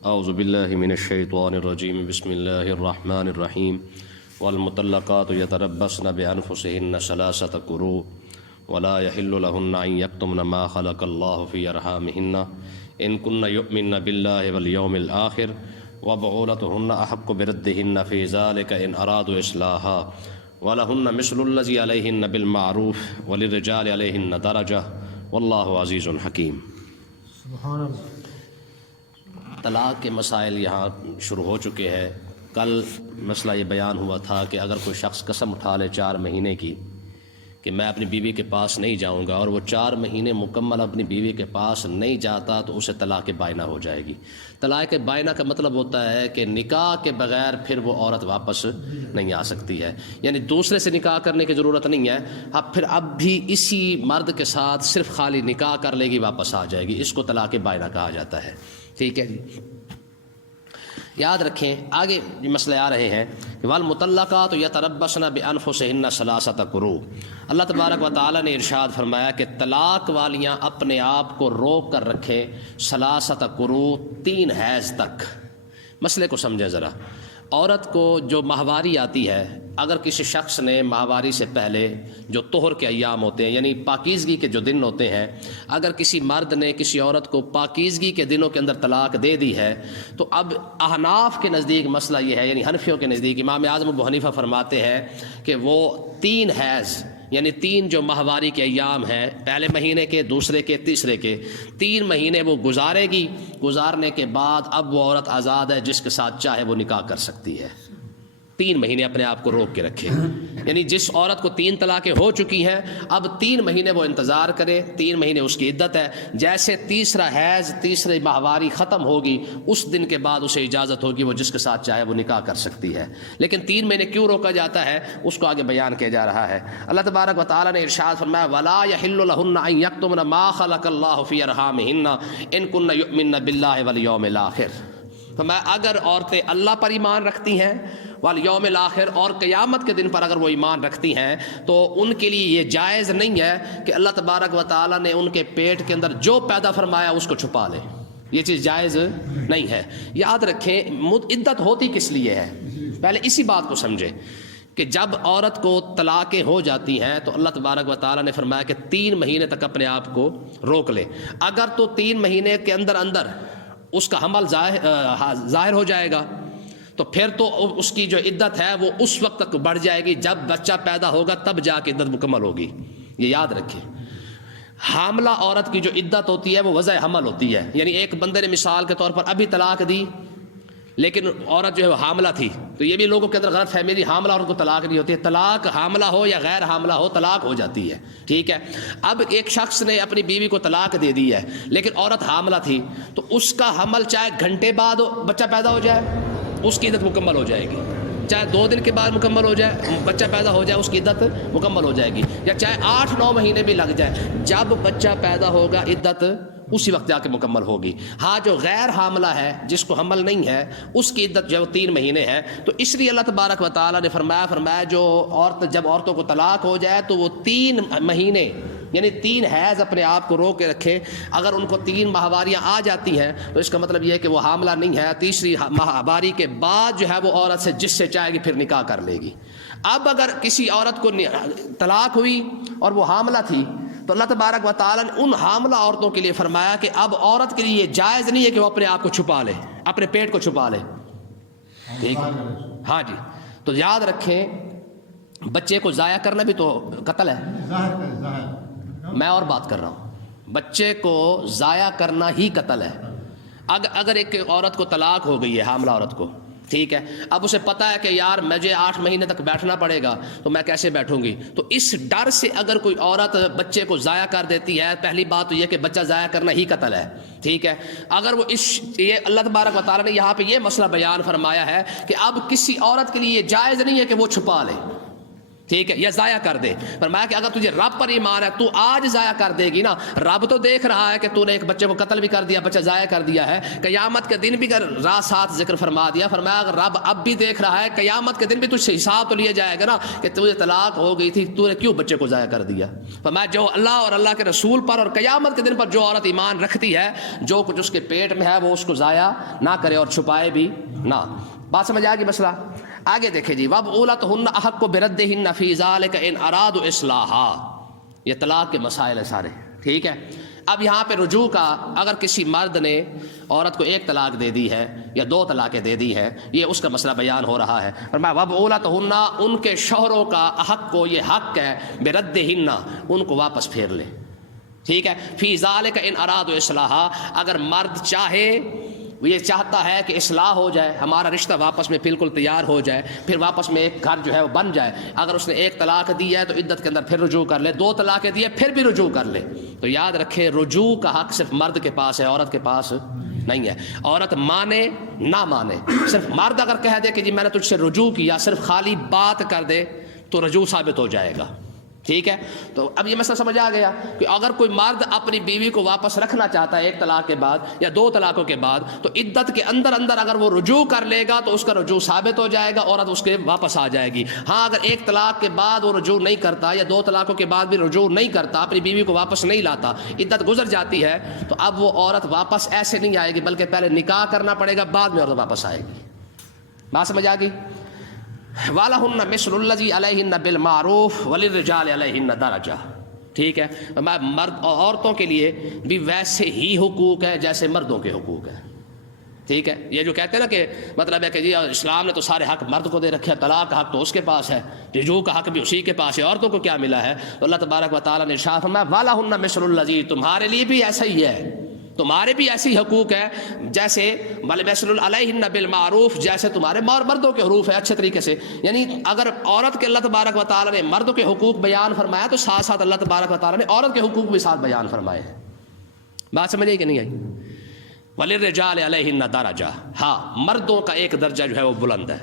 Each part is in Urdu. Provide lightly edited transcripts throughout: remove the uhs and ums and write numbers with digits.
اعوذ باللہ من الشیطان الرجیم بسم اللہ الرحمن الرحیم والمطلقات یتربصن بانفسہن ثلاثۃ قروء ولا یحل لہن ان یکتمن ما خلق اللہ فی ارحامہن ان کن یؤمن باللہ والیوم الآخر وبعولتہن احق بردہن فی ذلک ان ارادوا اصلاحا ولہن مثل الذی علیہن بالمعروف وللرجال علیہن درجہ واللہ عزیز حکیم۔ سبحان اللہ۔ طلاق کے مسائل یہاں شروع ہو چکے ہیں۔ کل مسئلہ یہ بیان ہوا تھا کہ اگر کوئی شخص قسم اٹھا لے 4 مہینے کی کہ میں اپنی بیوی کے پاس نہیں جاؤں گا اور وہ 4 مہینے مکمل اپنی بیوی کے پاس نہیں جاتا تو اسے طلاق بائنہ ہو جائے گی۔ طلاق بائنہ کا مطلب ہوتا ہے کہ نکاح کے بغیر پھر وہ عورت واپس نہیں آ سکتی ہے، یعنی دوسرے سے نکاح کرنے کی ضرورت نہیں ہے، اب بھی اسی مرد کے ساتھ صرف خالی نکاح کر لے گی، واپس آ جائے گی۔ اس کو طلاق بائنہ کہا جاتا ہے۔ ٹھیک ہے جی، یاد رکھیں آگے یہ مسئلے آ رہے ہیں کہ والمطلقات یتربصن بانفسہن ثلاثۃ قروء۔ اللہ تبارک و تعالی نے ارشاد فرمایا کہ طلاق والیاں اپنے آپ کو روک کر رکھیں ثلاثۃ قروء، 3 حیض تک۔ مسئلے کو سمجھیں ذرا۔ عورت کو جو ماہواری آتی ہے، اگر کسی شخص نے ماہواری سے پہلے جو طہر کے ایام ہوتے ہیں یعنی پاکیزگی کے جو دن ہوتے ہیں، اگر کسی مرد نے کسی عورت کو پاکیزگی کے دنوں کے اندر طلاق دے دی ہے تو اب احناف کے نزدیک مسئلہ یہ ہے، یعنی حنفیوں کے نزدیک امام اعظم ابو حنیفہ فرماتے ہیں کہ وہ 3 حیض یعنی 3 جو ماہواری کے ایام ہیں، پہلے مہینے کے، دوسرے کے، تیسرے کے، 3 مہینے وہ گزارے گی۔ گزارنے کے بعد اب وہ عورت آزاد ہے، جس کے ساتھ چاہے وہ نکاح کر سکتی ہے۔ 3 مہینے اپنے آپ کو روک کے رکھے، یعنی جس عورت کو 3 طلاقیں ہو چکی ہیں اب 3 مہینے وہ انتظار کرے، 3 مہینے اس کی عدت ہے۔ جیسے تیسرا حیض، تیسری ماہواری ختم ہوگی، اس دن کے بعد اسے اجازت ہوگی وہ جس کے ساتھ چاہے وہ نکاح کر سکتی ہے۔ لیکن 3 مہینے کیوں روکا جاتا ہے اس کو آگے بیان کیا جا رہا ہے۔ اللہ تبارک و تعالی نے ارشاد فرمایا وَلَا يَحِلُّ لَهُنَّ أَن يَكْتُمْنَ مَا خَلَقَ اللَّهُ فِي أَرْحَامِهِنَّ إِن كُنَّ يُؤْمِنَّ بِاللَّهِ وَالْيَوْمِ الْآخِرِ۔ فرمایا اگر عورتیں اللہ پر ایمان رکھتی ہیں والیوم الآخر اور قیامت کے دن پر اگر وہ ایمان رکھتی ہیں تو ان کے لیے یہ جائز نہیں ہے کہ اللہ تبارک و تعالی نے ان کے پیٹ کے اندر جو پیدا فرمایا اس کو چھپا لے، یہ چیز جائز نہیں ہے۔ یاد رکھیں عدت ہوتی کس لیے ہے، پہلے اسی بات کو سمجھیں کہ جب عورت کو طلاقیں ہو جاتی ہیں تو اللہ تبارک و تعالی نے فرمایا کہ 3 مہینے تک اپنے آپ کو روک لے۔ اگر تو 3 مہینے کے اندر اندر اس کا حمل ظاہر ہو جائے گا تو پھر تو اس کی جو عدت ہے وہ اس وقت تک بڑھ جائے گی جب بچہ پیدا ہوگا، تب جا کے عدت مکمل ہوگی۔ یہ یاد رکھیں، حاملہ عورت کی جو عدت ہوتی ہے وہ وضع حمل ہوتی ہے، یعنی ایک بندے نے مثال کے طور پر ابھی طلاق دی لیکن عورت جو ہے وہ حاملہ تھی، تو یہ بھی لوگوں کے اندر غلط فہمی، حاملہ عورت کو طلاق نہیں ہوتی ہے۔ طلاق حاملہ ہو یا غیر حاملہ ہو طلاق ہو جاتی ہے۔ ٹھیک ہے، اب ایک شخص نے اپنی بیوی کو طلاق دے دی ہے لیکن عورت حاملہ تھی تو اس کا حمل چاہے گھنٹے بعد بچہ پیدا ہو جائے اس کی عدت مکمل ہو جائے گی، چاہے 2 دن کے بعد مکمل ہو جائے، بچہ پیدا ہو جائے اس کی عدت مکمل ہو جائے گی، یا چاہے 8-9 مہینے بھی لگ جائے، جب بچہ پیدا ہوگا عدت اسی وقت جا کے مکمل ہوگی۔ ہاں جو غیر حاملہ ہے جس کو حمل نہیں ہے اس کی عدت جو 3 مہینے ہے، تو اس لیے اللہ تبارک و تعالی نے فرمایا جو جب عورتوں کو طلاق ہو جائے تو وہ 3 مہینے یعنی 3 حیض اپنے آپ کو روک کے رکھے۔ اگر ان کو 3 ماہواریاں آ جاتی ہیں تو اس کا مطلب یہ ہے کہ وہ حاملہ نہیں ہے، تیسری ماہواری کے بعد جو ہے وہ عورت سے جس سے چاہے گی پھر نکاح کر لے گی۔ اب اگر کسی عورت کو طلاق ہوئی اور وہ حاملہ تھی تو اللہ تبارک و تعالیٰ نے ان حاملہ عورتوں کے لیے فرمایا کہ اب عورت کے لیے یہ جائز نہیں ہے کہ وہ اپنے آپ کو چھپا لے، اپنے پیٹ کو چھپا لے۔ ٹھیک، ہاں جی، تو یاد رکھیں بچے کو ضائع کرنا بھی تو قتل ہے۔ میں اور بات کر رہا ہوں، بچے کو ضائع کرنا ہی قتل ہے۔ اگر ایک عورت کو طلاق ہو گئی ہے، حاملہ عورت کو، ٹھیک ہے، اب اسے پتہ ہے کہ یار مجھے 8 مہینے تک بیٹھنا پڑے گا تو میں کیسے بیٹھوں گی، تو اس ڈر سے اگر کوئی عورت بچے کو ضائع کر دیتی ہے، پہلی بات تو یہ کہ بچہ ضائع کرنا ہی قتل ہے۔ ٹھیک ہے، اگر وہ یہ اللہ تبارک و تعالیٰ نے یہاں پہ یہ مسئلہ بیان فرمایا ہے کہ اب کسی عورت کے لیے یہ جائز نہیں ہے کہ وہ چھپا لے، ٹھیک ہے، یا ضائع کر دے۔ فرمایا کہ اگر تجھے رب پر ایمان ہے تو آج ضائع کر دے گی نا، رب تو دیکھ رہا ہے کہ تو نے ایک بچے کو قتل بھی کر دیا، بچہ ضائع کر دیا ہے، قیامت کے دن بھی اگر رات ساتھ ذکر فرما دیا، فرمایا اگر رب اب بھی دیکھ رہا ہے، قیامت کے دن بھی تجھ سے حساب تو لیا جائے گا نا کہ تجھے طلاق ہو گئی تھی، تو نے کیوں بچے کو ضائع کر دیا۔ فرمایا جو اللہ اور اللہ کے رسول پر اور قیامت کے دن پر جو عورت ایمان رکھتی ہے، جو کچھ اس کے پیٹ میں ہے وہ اس کو ضائع نہ کرے اور چھپائے بھی نہ۔ بات سمجھ آئے گی مسئلہ؟ آگے دیکھیں جی، وَبْعُولَتُهُنَّ أَحَقُّ بِرَدِّهِنَّ فِي ذَلِكَ إِنْ أَرَادُوا إِصْلَاحًا۔ یہ طلاق کے مسائل ہیں سارے، ٹھیک ہے۔ اب یہاں پہ رجوع کا، اگر کسی مرد نے عورت کو ایک طلاق دے دی ہے یا دو طلاقیں دے دی ہیں، یہ اس کا مسئلہ بیان ہو رہا ہے۔ فرمایا وَبْعُولَتُهُنَّ، ان کے شوہروں کا حق کو، یہ حق ہے، بِرَدِّهِنَّ، ان کو واپس پھیر لے، ٹھیک ہے۔ فی ذالک ان ارادوا اصلاحا، اگر مرد چاہے، یہ چاہتا ہے کہ اصلاح ہو جائے، ہمارا رشتہ واپس میں بالکل تیار ہو جائے، پھر واپس میں ایک گھر جو ہے وہ بن جائے، اگر اس نے ایک طلاق دی ہے تو عدت کے اندر پھر رجوع کر لے، دو طلاقیں دی ہے پھر بھی رجوع کر لے، تو یاد رکھے رجوع کا حق صرف مرد کے پاس ہے، عورت کے پاس نہیں ہے۔ عورت مانے نہ مانے، صرف مرد اگر کہہ دے کہ جی میں نے تجھ سے رجوع کیا، صرف خالی بات کر دے تو رجوع ثابت ہو جائے گا، ٹھیک ہے۔ تو اب یہ مسئلہ سمجھ آ گیا کہ اگر کوئی مرد اپنی بیوی کو واپس رکھنا چاہتا ہے ایک طلاق کے بعد یا دو طلاقوں کے بعد، تو عدت کے اندر اگر وہ رجوع کر لے گا تو اس کا رجوع ثابت ہو جائے گا، عورت اس کے واپس آ جائے گی۔ ہاں اگر ایک طلاق کے بعد وہ رجوع نہیں کرتا یا دو طلاقوں کے بعد بھی رجوع نہیں کرتا، اپنی بیوی کو واپس نہیں لاتا، عدت گزر جاتی ہے، تو اب وہ عورت واپس ایسے نہیں آئے گی، بلکہ پہلے نکاح کرنا پڑے گا، بعد میں عورت واپس آئے گی۔ بات سمجھ آ گئی؟ وَلَهُنَّ مِثْلُ الَّذِي عَلَيْهِنَّ بِالْمَعْرُوفِ وَلِلرِّجَالِ عَلَيْهِنَّ دَرَجَةٌ، ٹھیک ہے۔ مرد اور عورتوں کے لیے بھی ویسے ہی حقوق ہے جیسے مردوں کے حقوق ہیں، ٹھیک ہے۔ یہ جو کہتے ہیں نا کہ مطلب ہے کہ جی اسلام نے تو سارے حق مرد کو دے رکھے ہیں، طلاق کا حق تو اس کے پاس ہے، رجوع کا حق بھی اسی کے پاس ہے، عورتوں کو کیا ملا ہے؟ تو اللہ تبارک و تعالیٰ نے ارشاد فرمایا وَلَهُنَّ مِثْلُ الَّذِي، تمہارے لیے بھی ایسا ہی ہے، تمہارے بھی ایسی حقوق ہے جیسے مثل علیہن بالمعروف، جیسے تمہارے مردوں کے حقوق ہے اچھے طریقے سے۔ یعنی اگر عورت کے اللہ تبارک و تعالیٰ نے مردوں کے حقوق بیان فرمایا تو ساتھ ساتھ اللہ تبارک و تعالیٰ نے عورت کے حقوق بھی ساتھ بیان فرمائے ہیں۔ بات سمجھ آئی کہ نہیں آئی؟ وَلِلرِّجَالِ عَلَيْهِنَّ دَرَجَةٌ، ہاں مردوں کا ایک درجہ جو ہے وہ بلند ہے،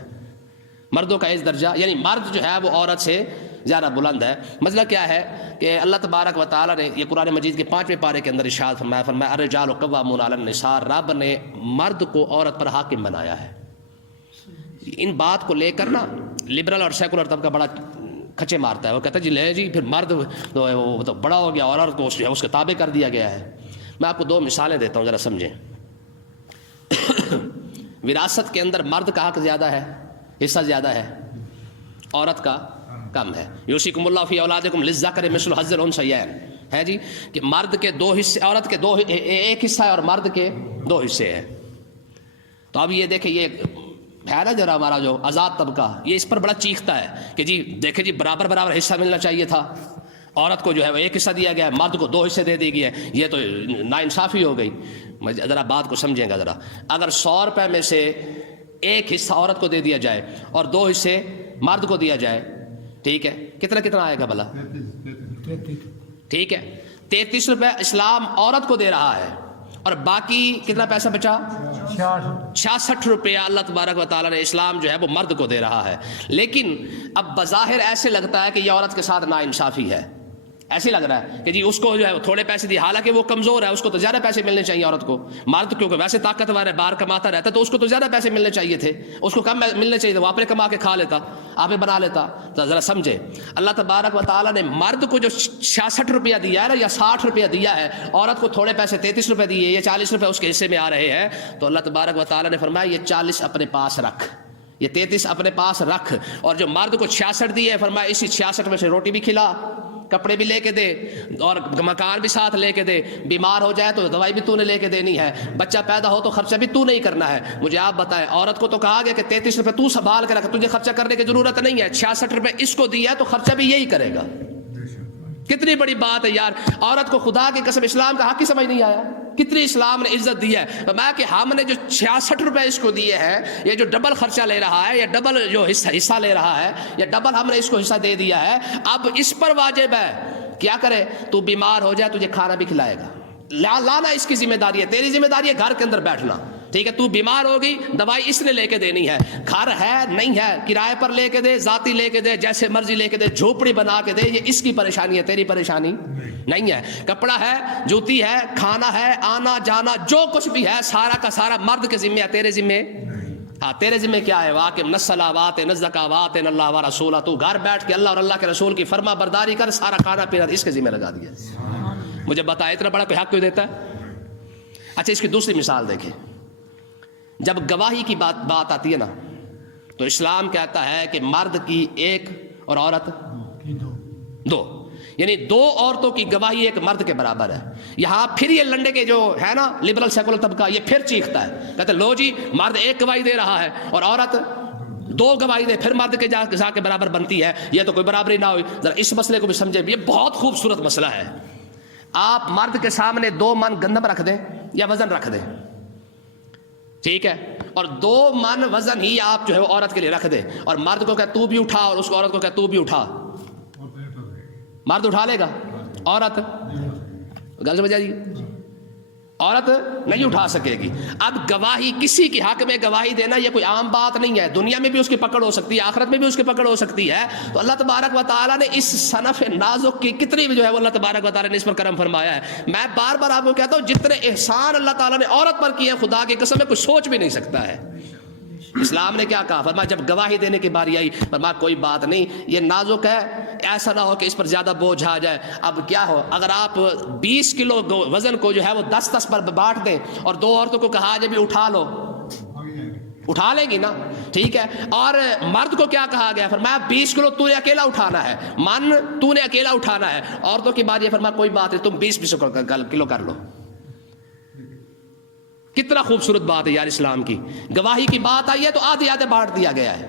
مردوں کا ایک درجہ، یعنی مرد جو ہے وہ عورت سے زیادہ بلند ہے۔ مسئلہ کیا ہے کہ اللہ تبارک و تعالیٰ نے یہ قرآن مجید کے 5ویں پارے کے اندر ارشاد فرمایا الرجال قوامون علی النساء، رب نے مرد کو عورت پر حاکم بنایا ہے۔ ان بات کو لے کر نا لبرل اور سیکولر طبقہ بڑا کھچے مارتا ہے، وہ کہتا ہے جی لے جی پھر مرد وہ تو بڑا ہو گیا اور عورت کو اس کے تابع کر دیا گیا ہے۔ میں آپ کو دو مثالیں دیتا ہوں ذرا سمجھیں۔ وراثت کے اندر مرد کا حق زیادہ ہے، حصہ زیادہ ہے، عورت کا کم ہے۔ یوصیکم اللہ فی اولادکم للذکر مثل حظ الانثیین، ہے جی کہ مرد کے دو حصے، عورت کے ایک حصہ ہے اور مرد کے دو حصے ہیں۔ تو اب یہ دیکھیں، یہ ہے نا ذرا ہمارا جو آزاد طبقہ، یہ اس پر بڑا چیختا ہے کہ جی دیکھیں جی برابر برابر حصہ ملنا چاہیے تھا، عورت کو جو ہے وہ ایک حصہ دیا گیا ہے، مرد کو دو حصے دے دی گئے، یہ تو ناانصافی ہو گئی۔ ذرا بات کو سمجھیں گا ذرا، اگر 100 روپے میں سے ایک حصہ عورت کو دے دیا جائے اور دو حصے مرد کو دیا جائے، ٹھیک ہے، کتنا آئے گا بھلا؟ ٹھیک ہے، 33 روپے اسلام عورت کو دے رہا ہے اور باقی کتنا پیسہ بچا؟ 66 روپیہ اللہ تبارک و تعالیٰ نے اسلام جو ہے وہ مرد کو دے رہا ہے۔ لیکن اب بظاہر ایسے لگتا ہے کہ یہ عورت کے ساتھ ناانصافی ہے، ایسے لگ رہا ہے کہ جی اس کو جو ہے وہ تھوڑے پیسے دی، حالانکہ وہ کمزور ہے، اس کو تو زیادہ پیسے ملنے چاہیے عورت کو۔ مرد کیونکہ ویسے طاقتور ہے، باہر کماتا رہتا ہے، تو اس کو تو زیادہ پیسے ملنے چاہیے تھے، اس کو کم ملنے چاہیے تھے، وہ آپ نے کما کے کھا لیتا، آپ نے بنا لیتا۔ تو ذرا سمجھے، اللہ تبارک و تعالیٰ نے مرد کو جو 66 روپیہ دیا ہے نا یا 60 روپیہ دیا ہے، عورت کو تھوڑے پیسے 33 روپے دیے، یہ 40 روپے اس کے حصے میں آ رہے ہیں، تو اللہ تبارک و تعالیٰ نے فرمایا یہ 40 اپنے پاس رکھ، یہ 33 اپنے پاس رکھ، اور جو مرد کو 66 دیے فرمایا اسی 66 میں سے روٹی بھی کھلا، کپڑے بھی لے کے دے اور مکان بھی ساتھ لے کے دے، بیمار ہو جائے تو دوائی بھی تو نے لے کے دینی ہے، بچہ پیدا ہو تو خرچہ بھی تو نہیں کرنا ہے۔ مجھے آپ بتائیں، عورت کو تو کہا گیا کہ 33 روپے تو سنبھال کے رکھ، تجھے خرچہ کرنے کی ضرورت نہیں ہے، 66 روپے اس کو دیا ہے تو خرچہ بھی یہی کرے گا۔ کتنی بڑی بات ہے یار، عورت کو خدا کی قسم اسلام کا حق ہی سمجھ نہیں آیا، کتنی اسلام نے عزت دی ہے۔ میں کہ ہم نے جو 66 روپے اس کو دیے ہیں، یہ جو ڈبل خرچہ لے رہا ہے یا ڈبل جو حصہ لے رہا ہے یا ڈبل ہم نے اس کو حصہ دے دیا ہے، اب اس پر واجب ہے کیا کرے، تو بیمار ہو جائے تجھے کھانا بھی کھلائے گا، لانا اس کی ذمہ داری ہے، تیری ذمہ داری ہے گھر کے اندر بیٹھنا، ٹھیک ہے، تو بیمار ہوگی دوائی اس نے لے کے دینی ہے، گھر ہے نہیں ہے کرائے پر لے کے دے، ذاتی لے کے دے، جیسے مرضی لے کے دے، جھوپڑی بنا کے دے، یہ اس کی پریشانی ہے، تیری پریشانی نہیں ہے۔ کپڑا ہے، جوتی ہے، کھانا ہے، آنا جانا جو کچھ بھی ہے سارا کا سارا مرد کے ذمہ ہے، تیرے ذمہ ہاں تیرے ذمہ کیا ہے؟ واقم نصلاوات نزکاوات اللہ و رسولہ، تو گھر بیٹھ کے اللہ اور اللہ کے رسول کی فرما برداری کر، سارا کھانا پینا اس کے ذمہ لگا دیا۔ مجھے بتا اتنا بڑا کوئی حق کیوں دیتا ہے؟ اچھا اس کی دوسری مثال دیکھیں، جب گواہی کی بات آتی ہے نا تو اسلام کہتا ہے کہ مرد کی ایک اور عورت دو، یعنی دو عورتوں کی گواہی ایک مرد کے برابر ہے۔ یہاں پھر یہ لنڈے کے جو ہے نا لبرل سیکولر طبقہ یہ پھر چیختا ہے، کہتے ہیں لو جی مرد ایک گواہی دے رہا ہے اور عورت دو گواہی دے، پھر مرد کے جا کے برابر بنتی ہے، یہ تو کوئی برابری نہ ہوئی۔ ذرا اس مسئلے کو بھی سمجھے، یہ بہت خوبصورت مسئلہ ہے۔ آپ مرد کے سامنے 2 من گندم رکھ دیں یا وزن رکھ دیں، ٹھیک ہے، اور 2 من وزن ہی آپ جو ہے وہ عورت کے لیے رکھ دیں، اور مرد کو کہ تو بھی اٹھا اور اس کو عورت کو کہ تو بھی اٹھا، مرد اٹھا لے گا، عورت گل سمجھ آئی؟ عورت نہیں اٹھا سکے گی۔ اب گواہی کسی کے حق میں گواہی دینا یہ کوئی عام بات نہیں ہے، دنیا میں بھی اس کی پکڑ ہو سکتی ہے، آخرت میں بھی اس کی پکڑ ہو سکتی ہے۔ تو اللہ تبارک و تعالیٰ نے اس صنف نازک کی کتنی بھی جو ہے وہ اللہ تبارک و تعالیٰ نے اس پر کرم فرمایا ہے۔ میں بار بار آپ کو کہتا ہوں جتنے احسان اللہ تعالیٰ نے عورت پر کیے خدا کی قسم میں کوئی سوچ بھی نہیں سکتا ہے۔ اسلام نے کیا کہا؟ فرمایا جب گواہی دینے کی باری آئی فرمایا کوئی بات نہیں، یہ نازک ہے، ایسا نہ ہو کہ اس پر زیادہ بوجھ آ جائے۔ اب کیا ہو اگر آپ 20 کلو وزن کو جو ہے وہ 10 پر بانٹ دیں اور 2 عورتوں کو کہا جب اٹھا لو، اٹھا لیں گی نا، ٹھیک ہے۔ اور مرد کو کیا کہا گیا؟ فرمایا 20 کلو تو نے اکیلا اٹھانا ہے، من تو نے اکیلا اٹھانا ہے۔ عورتوں کی بات یہ فرمایا کوئی بات نہیں، تم 20 کلو کر لو۔ کتنا خوبصورت بات ہے یار اسلام کی۔ گواہی کی بات آئی ہے تو آدھے آدھے بانٹ دیا گیا ہے،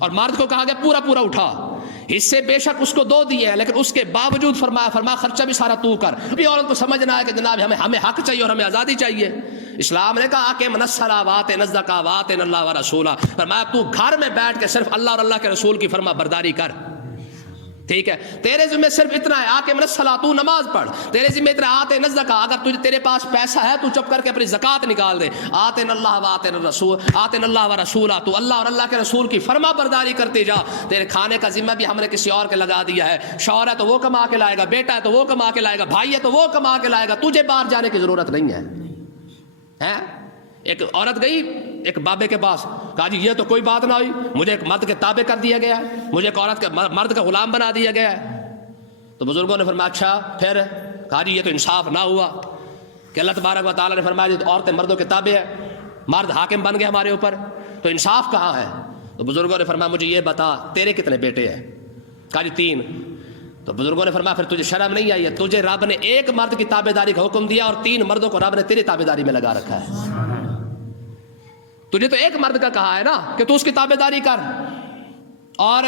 اور مرد کو کہا گیا پورا پورا اٹھا۔ حصے بے شک اس کو 2 دیے ہیں، لیکن اس کے باوجود فرمایا خرچہ بھی سارا تو کر۔ بھی عورت کو سمجھنا ہے کہ جناب ہمیں حق چاہیے اور ہمیں آزادی چاہیے۔ اسلام نے کہا کہ منصلاوات نزکاوات اللہ و رسولہ، فرمایا تو گھر میں بیٹھ کے صرف اللہ اور اللہ کے رسول کی فرما برداری کر، ٹھیک ہے۔ تیرے ذمہ صرف اتنا ہے آکے من الصلاۃ، تو نماز پڑھ، تیرے ذمہ اتنا آتے نزکا، اگر تیرے پاس پیسہ ہے تو چپ کر کے اپنی زکات نکال دے، آتے اللہ و آتے الرسول، آتے اللہ و رسولہ، تو اللہ اور اللہ کے رسول کی فرما برداری کرتے جا۔ تیرے کھانے کا ذمہ بھی ہم نے کسی اور کے لگا دیا ہے، شوہر ہے تو وہ کما کے لائے گا، بیٹا ہے تو وہ کما کے لائے گا، بھائی ہے تو وہ کما کے لائے گا، تجھے باہر جانے کی ضرورت نہیں ہے۔ ایک عورت گئی ایک بابے کے پاس، کہا جی یہ تو کوئی بات نہ ہوئی، مجھے ایک مرد کے تابع کر دیا گیا ہے، مجھے ایک عورت کا مرد کا غلام بنا دیا گیا ہے۔ تو بزرگوں نے فرمایا اچھا پھر؟ کہا جی یہ تو انصاف نہ ہوا کہ اللہ تبارک و تعالیٰ نے فرمایا جی عورتیں مردوں کے تابع ہے، مرد حاکم بن گئے ہمارے اوپر، تو انصاف کہاں ہے؟ تو بزرگوں نے فرمایا مجھے یہ بتا تیرے کتنے بیٹے ہیں؟ کہا جی 3۔ تو بزرگوں نے فرمایا پھر تجھے شرم نہیں آئی ہے؟ تجھے رب نے ایک مرد کی تابع داری کا حکم دیا اور 3 مردوں کو رب نے تیری تابع داری میں لگا رکھا ہے۔ تجھے تو ایک مرد کا کہا ہے نا کہ تو اس کی تابع داری کر، اور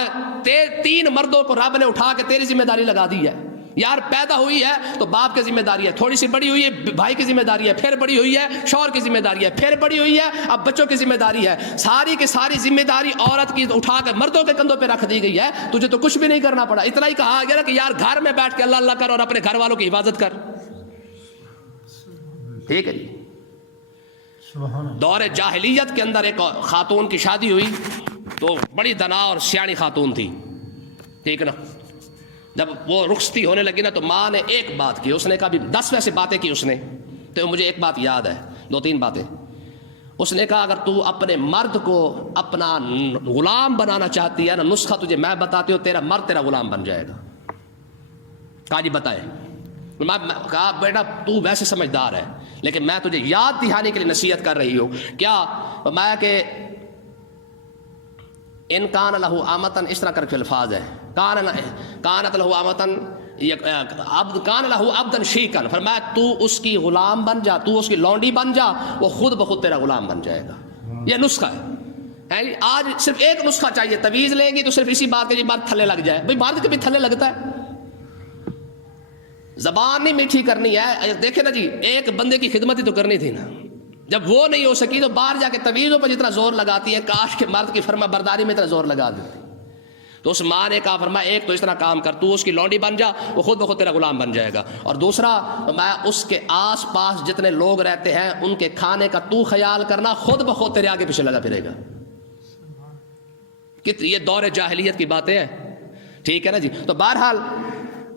3 مردوں کو رب نے اٹھا کے تیری ذمہ داری لگا دی ہے۔ یار پیدا ہوئی ہے تو باپ کی ذمہ داری ہے، تھوڑی سی بڑی ہوئی ہے بھائی کی ذمہ داری ہے، پھر بڑی ہوئی ہے شوہر کی ذمہ داری ہے، پھر بڑی ہوئی ہے اب بچوں کی ذمہ داری ہے، ساری کی ساری ذمہ داری عورت کی اٹھا کے مردوں کے کندھوں پہ رکھ دی گئی ہے۔ تجھے تو کچھ بھی نہیں کرنا پڑا، اتنا ہی کہا گیا نا کہ یار گھر میں بیٹھ کے اللہ اللہ کر اور اپنے گھر والوں کی حفاظت کر، ٹھیک ہے جی۔ دور جاہلیت کے اندر ایک خاتون کی شادی ہوئی تو بڑی دنا اور سیاਣੀ خاتون تھی، ٹھیک نا۔ جب وہ رخصتی ہونے لگی نا تو ماں نے ایک بات کی، اس نے کہا بھی 10 ویسے باتیں کی اس نے، تو مجھے ایک بات یاد ہے، 2-3 باتیں۔ اس نے کہا اگر تو اپنے مرد کو اپنا غلام بنانا چاہتی ہے نا، نسخہ تجھے میں بتاتی ہوں، تیرا مرد تیرا غلام بن جائے گا۔ کہا جی بتائے؟ میں کہا بیٹا تو ویسے سمجھدار ہے لیکن میں تجھے یاد دہانے کے لیے نصیحت کر رہی ہوں۔ کیا؟ میں کہ ان کان لہو آمتن، اس طرح کر کے الفاظ ہے، کانت لہو آمتن کان لہو عبدن شیکن، فرمایا تو اس کی غلام بن جا، تو اس کی لونڈی بن جا، وہ خود بخود تیرا غلام بن جائے گا۔ یہ نسخہ ہے۔ آج صرف ایک نسخہ چاہیے، تویز لیں گی تو صرف اسی بات کے جی مرد تھلے لگ جائے، بھائی مرد کے بھی تھلے لگتا ہے، زبان نہیں میٹھی کرنی ہے۔ دیکھیں نا جی ایک بندے کی خدمت ہی تو کرنی تھی نا، جب وہ نہیں ہو سکی تو باہر جا کے تویزوں پر جتنا زور لگاتی ہے، کاش کے مرد کی فرما برداری میں اتنا زور لگا دیتی۔ تو اس ماں نے کہا فرمایا ایک تو اس طرح کام کر، تو اس کی لونڈی بن جا، وہ خود بخود تیرا غلام بن جائے گا، اور دوسرا میں اس کے آس پاس جتنے لوگ رہتے ہیں ان کے کھانے کا تو خیال کرنا، خود بخود تیرے آگے پیچھے لگا پھرے گا. یہ دور جاہلیت کی باتیں ہیں، ٹھیک ہے نا جی. تو بہرحال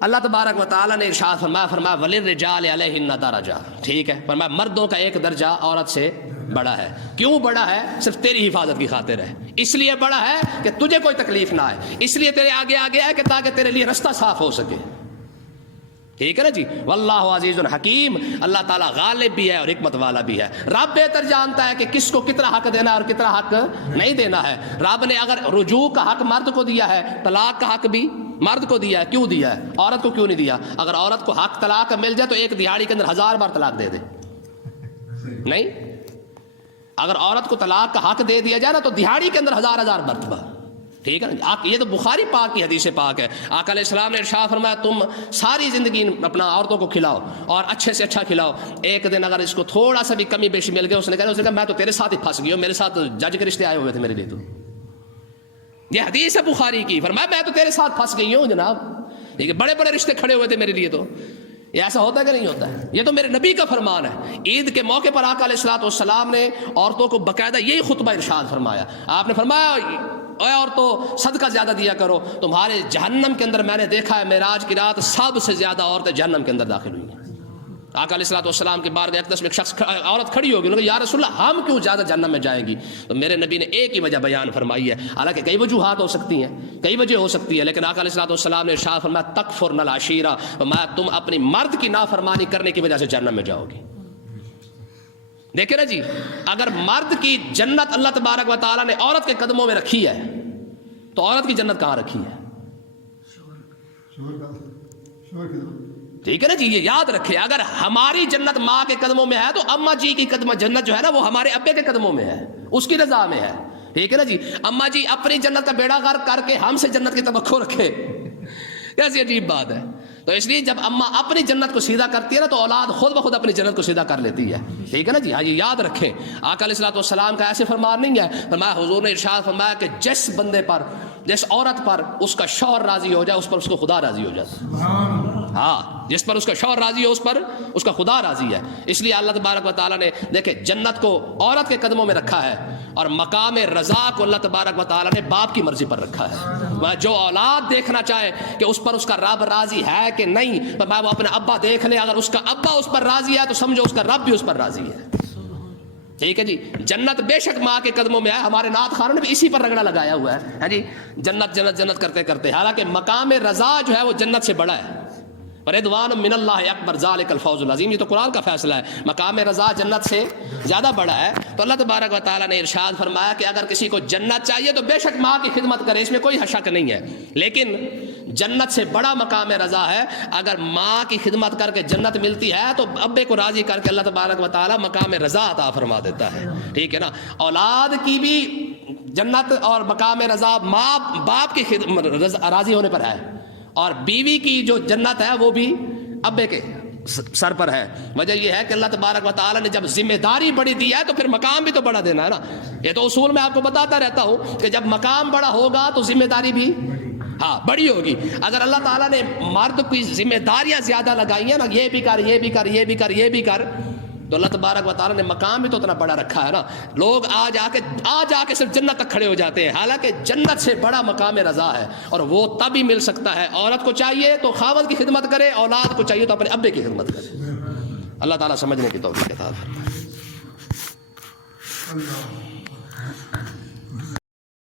اللہ تبارک و تعالیٰ نے ارشاد فرمایا وَلِلرِّجَالِ عَلَيْهِنَّ دَرَجَةٌ، ٹھیک ہے، فرمایا مردوں کا ایک درجہ عورت سے بڑا ہے. کیوں بڑا ہے؟ صرف تیری حفاظت کی خاطر ہے. اس لیے بڑا ہے کہ تجھے کوئی تکلیف نہ آئے، اس لیے تیرے آگے آگے ہے کہ تاکہ تیرے لیے رستہ صاف ہو سکے. ٹھیک ہے نا جی. واللہ عزیز الحکیم، اللہ تعالیٰ غالب بھی ہے اور حکمت والا بھی ہے. رب بہتر جانتا ہے کہ کس کو کتنا حق دینا ہے اور کتنا حق نہیں دینا ہے. رب نے اگر رجوع کا حق مرد کو دیا ہے، طلاق کا حق بھی مرد کو دیا ہے، کیوں دیا ہے؟ عورت کو کیوں نہیں دیا؟ اگر عورت کو حق طلاق کا مل جائے تو ایک دہاڑی کے اندر 1000 بار طلاق دے دے. نہیں، اگر عورت کو طلاق کا حق دے دیا جائے نا تو دہاڑی کے اندر 1000 مرتبہ. ٹھیک ہے نا. یہ تو بخاری پاک کی حدیث پاک ہے. آقا علیہ السلام نے ارشاد فرمایا تم ساری زندگی اپنا عورتوں کو کھلاؤ اور اچھے سے اچھا کھلاؤ، ایک دن اگر اس کو تھوڑا سا بھی کمی بیشی مل گیا، اس نے کہا میں تو تیرے ساتھ ہی پھنس گئی ہوں، میرے ساتھ جج کے رشتے آئے ہوئے تھے میرے لیے. تو یہ حدیث ہے بخاری کی. فرمایا میں تو تیرے ساتھ پھنس گئی ہوں جناب، ٹھیک ہے، بڑے بڑے رشتے کھڑے ہوئے تھے میرے لیے. تو یہ ایسا ہوتا ہے کہ نہیں ہوتا ہے؟ یہ تو میرے نبی کا فرمان ہے. عید کے موقع پر آقا علیہ السلام نے عورتوں کو باقاعدہ یہی خطبہ ارشاد فرمایا. آپ نے فرمایا اے عورتوں صدقہ زیادہ دیا کرو، تمہارے جہنم کے اندر میں نے دیکھا ہے معراج کی رات سب سے زیادہ عورتیں جہنم کے اندر داخل ہوئی ہیں. آقا علیہ السلام کے بارگاہ اقدس میں ایک شخص عورت کھڑی ہوگی، یا رسول اللہ ہم کیوں زیادہ جہنم میں جائیں گی؟ تو میرے نبی نے ایک ہی وجہ بیان فرمائی ہے. حالانکہ کئی وجوہات ہو سکتی ہیں، کئی وجہ ہو سکتی ہے، لیکن آقا علیہ السلام نے ارشاد فرمایا تکفرن العشیرہ، فرمایا تم اپنی مرد کی نافرمانی کرنے کی وجہ سے جہنم میں جاؤ گے. دیکھیں نا جی، اگر مرد کی جنت اللہ تبارک و تعالیٰ نے عورت کے قدموں میں رکھی ہے تو عورت کی جنت کہاں رکھی ہے؟ ٹھیک ہے نا جی. یہ یاد رکھے، اگر ہماری جنت ماں کے قدموں میں ہے تو اماں جی کی جنت جو ہے نا وہ ہمارے ابے کے قدموں میں ہے، اس کی رضا میں ہے. ٹھیک ہے نا جی. اماں جی اپنی جنت کا بیڑا غرق کر کے ہم سے جنت کی توقع رکھے، کیسی عجیب بات ہے. تو اس لیے جب اماں اپنی جنت کو سیدھا کرتی ہے نا تو اولاد خود بخود اپنی جنت کو سیدھا کر لیتی ہے. ٹھیک ہے نا جی. ہاں یہ یاد رکھیں. آقا علیہ السلام کا ایسے فرمان نہیں ہے. فرمایا حضور نے ارشاد فرمایا کہ جس بندے پر، جس عورت پر اس کا شوہر راضی ہو جائے اس پر اس کو خدا راضی ہو جاتا. ہاں، جس پر اس کا شوہر راضی ہو اس پر اس کا خدا راضی ہے. اس لیے اللہ تبارک و تعالیٰ نے دیکھے جنت کو عورت کے قدموں میں رکھا ہے اور مقام رضا کو اللہ تبارک و تعالیٰ نے باپ کی مرضی پر رکھا ہے. جو اولاد دیکھنا چاہے کہ اس پر اس کا رب راضی ہے کہ نہیں، تو وہ اپنا ابا دیکھ لے. اگر اس کا ابا اس پر راضی ہے تو سمجھو اس کا رب بھی اس پر راضی ہے. ٹھیک ہے جی. جنت بے شک ماں کے قدموں میں ہے. ہمارے نعت خانوں نے بھی اسی پر رگڑا لگایا ہوا ہے جی، جنت جنت جنت کرتے کرتے. حالانکہ مقام رضا جو ہے وہ جنت سے بڑا ہے. رضوان من اللہ اکبر ذالک الفوز العظیم، یہ تو قرآن کا فیصلہ ہے. مقام رضا جنت سے زیادہ بڑا ہے. تو اللہ تبارک و تعالیٰ نے ارشاد فرمایا کہ اگر کسی کو جنت چاہیے تو بے شک ماں کی خدمت کرے، اس میں کوئی شک نہیں ہے. لیکن جنت سے بڑا مقام رضا ہے. اگر ماں کی خدمت کر کے جنت ملتی ہے تو ابے کو راضی کر کے اللہ تبارک و تعالیٰ مقام رضا عطا فرما دیتا ہے. ٹھیک ہے نا. اولاد کی بھی جنت اور مقام رضا ماں باپ کی راضی ہونے پر ہے، اور بیوی کی جو جنت ہے وہ بھی ابے کے سر پر ہے. وجہ یہ ہے کہ اللہ تبارک و تعالیٰ نے جب ذمہ داری بڑی دی ہے تو پھر مقام بھی تو بڑا دینا ہے نا. یہ تو اصول میں آپ کو بتاتا رہتا ہوں کہ جب مقام بڑا ہوگا تو ذمہ داری بھی بڑی ہوگی. اگر اللہ تعالیٰ نے مرد کی ذمہ داریاں زیادہ لگائی ہیں نا، یہ بھی کر یہ بھی کر یہ بھی کر یہ بھی کر، تو اللہ تبارک و تعالیٰ نے مقام بھی تو اتنا بڑا رکھا ہے نا. لوگ آ جا کے صرف جنت تک کھڑے ہو جاتے ہیں، حالانکہ جنت سے بڑا مقام رضا ہے. اور وہ تب ہی مل سکتا ہے. عورت کو چاہیے تو خاوند کی خدمت کرے، اولاد کو چاہیے تو اپنے ابے کی خدمت کرے. اللہ تعالیٰ سمجھنے کی توفیق عطا فرمائے.